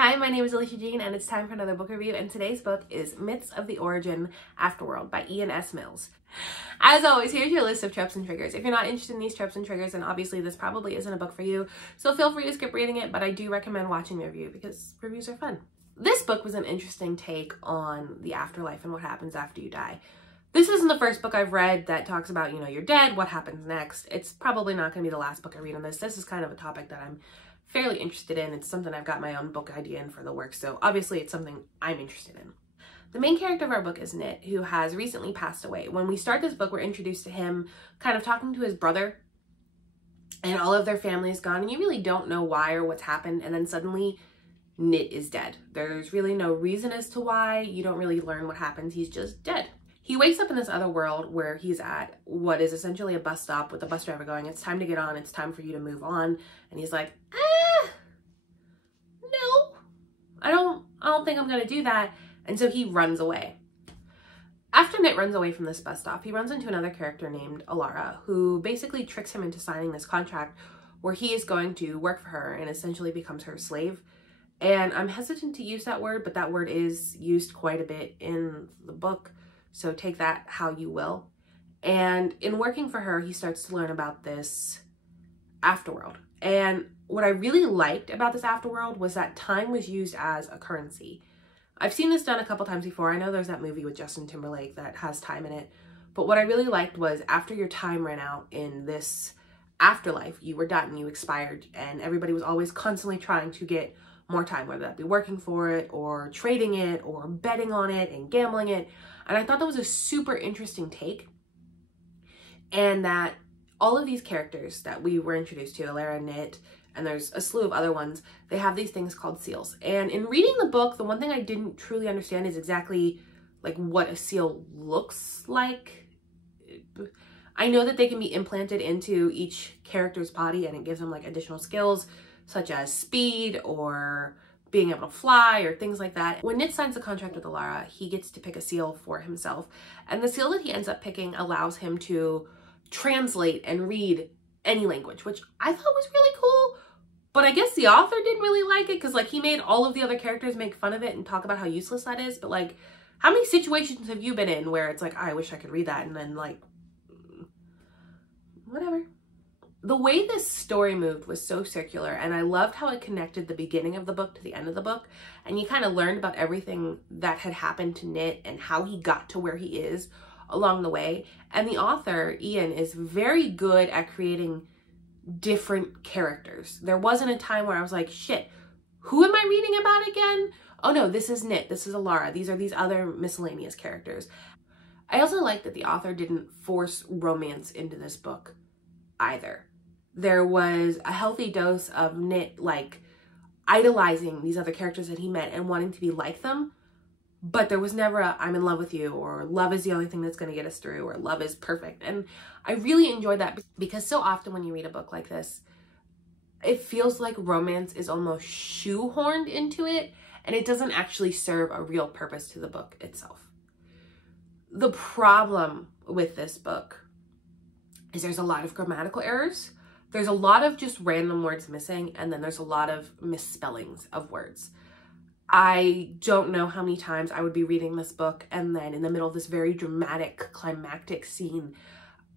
Hi, my name is Alicia Jean and it's time for another book review, and today's book is Myths of the Origin Afterworld by Ian S. Mills. As always, here's your list of tropes and triggers. If you're not interested in these tropes and triggers, then obviously this probably isn't a book for you, so feel free to skip reading it, but I do recommend watching the review because reviews are fun. This book was an interesting take on the afterlife and what happens after you die. This isn't the first book I've read that talks about, you're dead, what happens next. It's probably not going to be the last book I read on this. This is kind of a topic that I'm fairly interested in. It's something I've got my own book idea in for the work, so obviously it's something I'm interested in. The main character of our book is Nit, who has recently passed away. When we start this book, we're introduced to him kind of talking to his brother, and all of their family is gone, and you really don't know why or what's happened, and then suddenly Nit is dead. There's really no reason as to why. You don't really learn what happens. He's just dead. He wakes up in this other world where he's at what is essentially a bus stop with the bus driver going, "It's time to get on, it's time for you to move on." And he's like, no, I don't think I'm gonna do that. And so he runs away. After Nit runs away from this bus stop, he runs into another character named Alara, who basically tricks him into signing this contract where he is going to work for her and essentially becomes her slave. And I'm hesitant to use that word, but that word is used quite a bit in the book, so take that how you will. And in working for her, he starts to learn about this afterworld. And what I really liked about this afterworld was that time was used as a currency. I've seen this done a couple times before. I know there's that movie with Justin Timberlake that has time in it. But what I really liked was after your time ran out in this afterlife, you were done, you expired, and everybody was always constantly trying to get more time, whether that be working for it or trading it or betting on it and gambling it. And I thought that was a super interesting take, and that all of these characters that we were introduced to, Alara, Nit, and there's a slew of other ones, they have these things called seals. And in reading the book, the one thing I didn't truly understand is exactly like what a seal looks like. I know that they can be implanted into each character's body and it gives them like additional skills such as speed or being able to fly or things like that. When Nit signs the contract with Alara, he gets to pick a seal for himself. And the seal that he ends up picking allows him to translate and read any language, which I thought was really cool. But I guess the author didn't really like it because like he made all of the other characters make fun of it and talk about how useless that is. But like, how many situations have you been in where it's like, I wish I could read that, and then like, whatever. The way this story moved was so circular, and I loved how it connected the beginning of the book to the end of the book, and you kind of learned about everything that had happened to Nit and how he got to where he is along the way. And the author, Ian, is very good at creating different characters. There wasn't a time where I was like, shit, who am I reading about again? Oh no, this is Nit, this is Alara, these are these other miscellaneous characters. I also like that the author didn't force romance into this book either. There was a healthy dose of Nit like idolizing these other characters that he met and wanting to be like them, but there was never a "I'm in love with you" or "love is the only thing that's going to get us through" or "love is perfect." And I really enjoyed that because so often when you read a book like this, it feels like romance is almost shoehorned into it and it doesn't actually serve a real purpose to the book itself. The problem with this book is there's a lot of grammatical errors. There's a lot of just random words missing, and then there's a lot of misspellings of words. I don't know how many times I would be reading this book and then in the middle of this very dramatic climactic scene,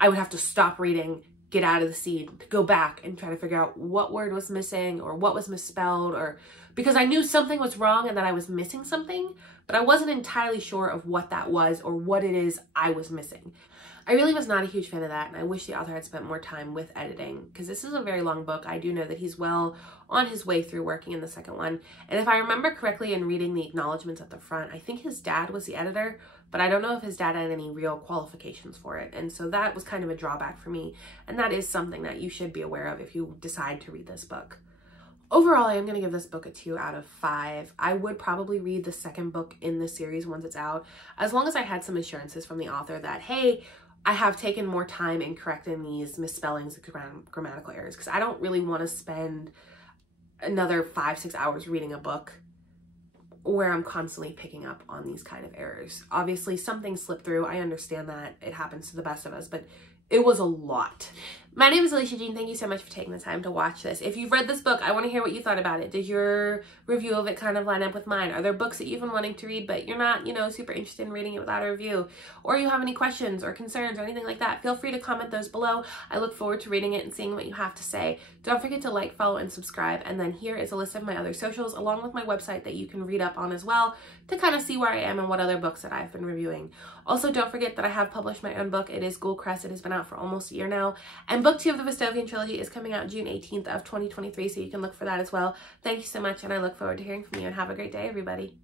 I would have to stop reading, get out of the scene, go back and try to figure out what word was missing or what was misspelled, or because I knew something was wrong and that I was missing something, but I wasn't entirely sure of what that was or what it is I was missing. I really was not a huge fan of that, and I wish the author had spent more time with editing because this is a very long book. I do know that he's well on his way through working in the second one, and if I remember correctly in reading the acknowledgements at the front, I think his dad was the editor, but I don't know if his dad had any real qualifications for it, and so that was kind of a drawback for me, and that is something that you should be aware of if you decide to read this book. Overall, I am going to give this book a 2 out of 5. I would probably read the second book in the series once it's out, as long as I had some assurances from the author that, hey, I have taken more time in correcting these misspellings and grammatical errors, because I don't really want to spend another 5-6 hours reading a book where I'm constantly picking up on these kind of errors. Obviously, some things slip through. I understand that. It happens to the best of us, but it was a lot. My name is Alicia Jean. Thank you so much for taking the time to watch this. If you've read this book, I want to hear what you thought about it. Did your review of it kind of line up with mine? Are there books that you've been wanting to read, but you're not, super interested in reading it without a review? Or you have any questions or concerns or anything like that? Feel free to comment those below. I look forward to reading it and seeing what you have to say. Don't forget to like, follow, and subscribe. And then here is a list of my other socials, along with my website that you can read up on as well to kind of see where I am and what other books that I've been reviewing. Also, don't forget that I have published my own book. It is Ghoul Crest. It has been out for almost a year now. And book 2 of the Vestovian trilogy is coming out June 18th of 2023, so you can look for that as well. Thank you so much, and I look forward to hearing from you, and have a great day, everybody.